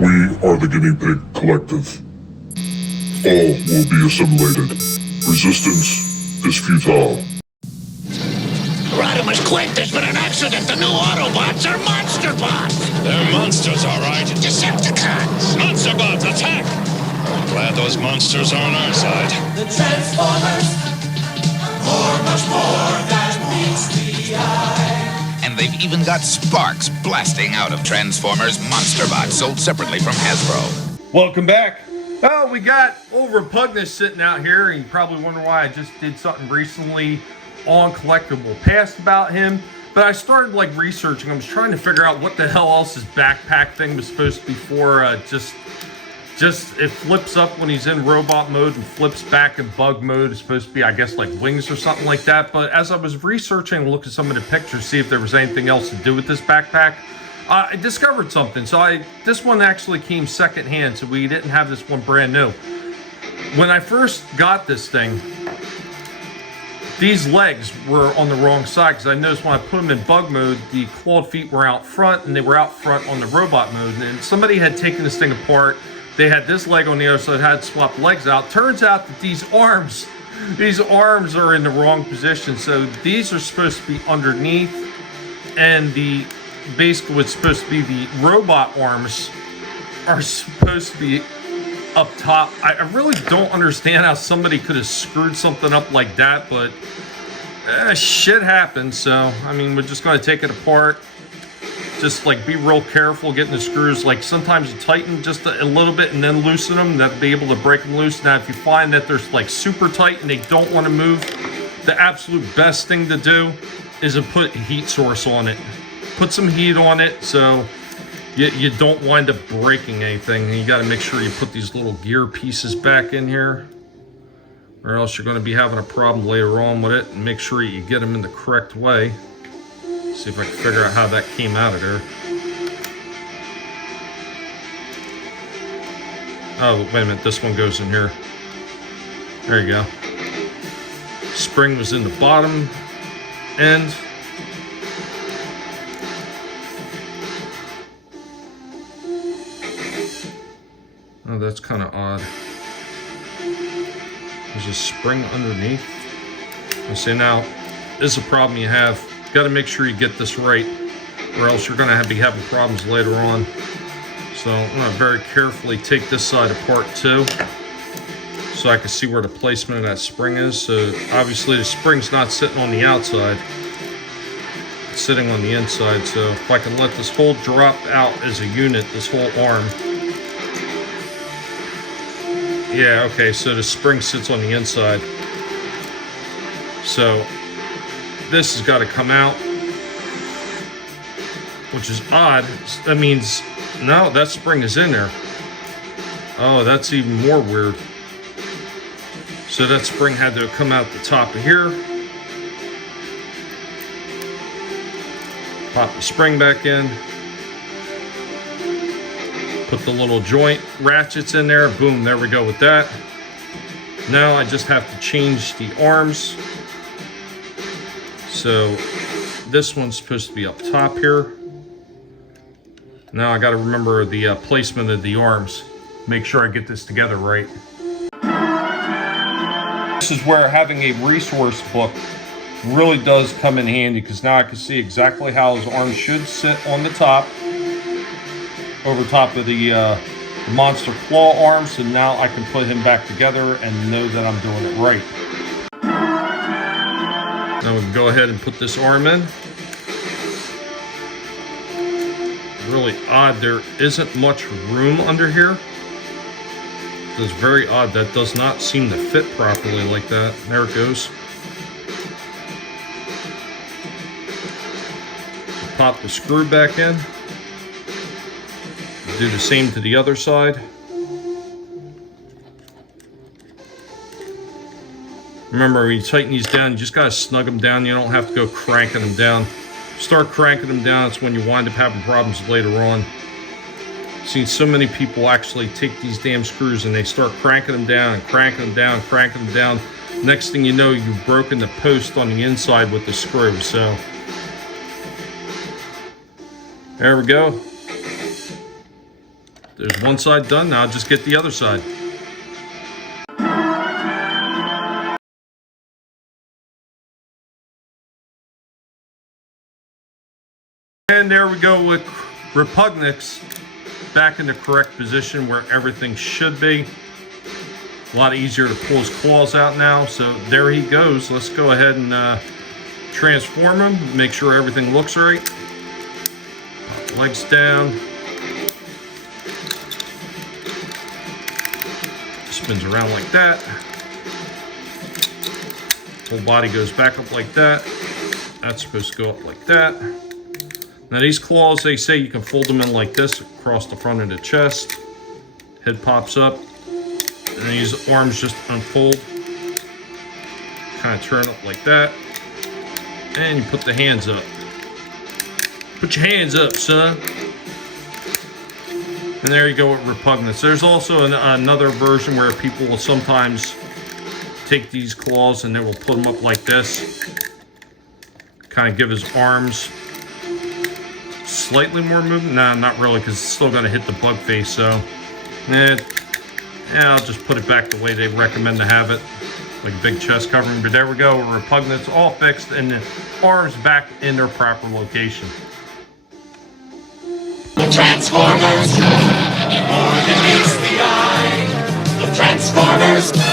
We are the Guinea Pig Collective. All will be assimilated. Resistance is futile. Rodimus, quick! There's been an accident! The new Autobots are Monsterbots! They're monsters, all right. Decepticons! Monsterbots, attack! I'm glad those monsters are on our side. The Transformers, much more than meets the eye. And they've even got sparks blasting out of Transformers Monsterbot, sold separately from Hasbro. Welcome back. Oh, we got old Repugnus sitting out here, and you probably wonder why I just did something recently on Collectible Past about him. But I started like researching. I was trying to figure out what the hell else his backpack thing was supposed to be for. Just it flips up when he's in robot mode and flips back in bug mode. It's supposed to be, I guess, like wings or something like that. But as I was researching and looking at some of the pictures, see if there was anything else to do with this backpack, I discovered something. So this one actually came secondhand, so we didn't have this one brand new. When I first got this thing, these legs were on the wrong side, because I noticed when I put them in bug mode, the clawed feet were out front, and they were out front on the robot mode. And somebody had taken this thing apart. They had this leg on the other side, had to swap the legs out. Turns out that these arms are in the wrong position. So these are supposed to be underneath, and basically what's supposed to be the robot arms are supposed to be up top. I really don't understand how somebody could have screwed something up like that, but shit happens. So I mean, we're just going to take it apart. Just like be real careful getting the screws. Like sometimes you tighten just a little bit and then loosen them. That'll be able to break them loose. Now if you find that they're like super tight and they don't want to move, the absolute best thing to do is to put a heat source on it. Put some heat on it so you don't wind up breaking anything. And you got to make sure you put these little gear pieces back in here, or else you're going to be having a problem later on with it. And make sure you get them in the correct way. See if I can figure out how that came out of there. Oh, wait a minute. This one goes in here. There you go. Spring was in the bottom end. Oh, that's kind of odd. There's a spring underneath. I say now, this is a problem you have. Got to make sure you get this right, or else you're going to be having problems later on. So I'm going to very carefully take this side apart too, so I can see where the placement of that spring is. So obviously the spring's not sitting on the outside, it's sitting on the inside. So if I can let this whole drop out as a unit, this whole arm. Yeah, okay, so the spring sits on the inside. So this has got to come out, which is odd. That means, no, that spring is in there. Oh, that's even more weird. So that spring had to come out the top of here. Pop the spring back in. Put the little joint ratchets in there. Boom, there we go with that. Now I just have to change the arms. So this one's supposed to be up top here. Now I got to remember the placement of the arms. Make sure I get this together right. This is where having a resource book really does come in handy, because now I can see exactly how his arms should sit on the top, over top of the monster claw arms, and now I can put him back together and know that I'm doing it right. Now we can go ahead and put this arm in. Really odd, there isn't much room under here. It's very odd, that does not seem to fit properly like that. There it goes. Pop the screw back in. Do the same to the other side. Remember, when you tighten these down, you just gotta snug them down. You don't have to go cranking them down. Start cranking them down, it's when you wind up having problems later on. I've seen so many people actually take these damn screws and they start cranking them down and cranking them down and cranking them down. Next thing you know, you've broken the post on the inside with the screw. So there we go. There's one side done. Now just get the other side. And there we go with Repugnus back in the correct position where everything should be. A lot easier to pull his claws out now. So there he goes. Let's go ahead and transform him. Make sure everything looks right. Legs down. Spins around like that. Whole body goes back up like that. That's supposed to go up like that. Now these claws, they say you can fold them in like this across the front of the chest. Head pops up. And these arms just unfold. Kind of turn up like that. And you put the hands up. Put your hands up, son. And there you go with Repugnus. There's also another version where people will sometimes take these claws and they will put them up like this. Kind of give his arms slightly more movement. Nah, not really, because it's still going to hit the bug face. So, I'll just put it back the way they recommend to have it. Like a big chest covering. But there we go. Repugnus all fixed and the arms back in their proper location. The Transformers, more than meets the eye. The Transformers.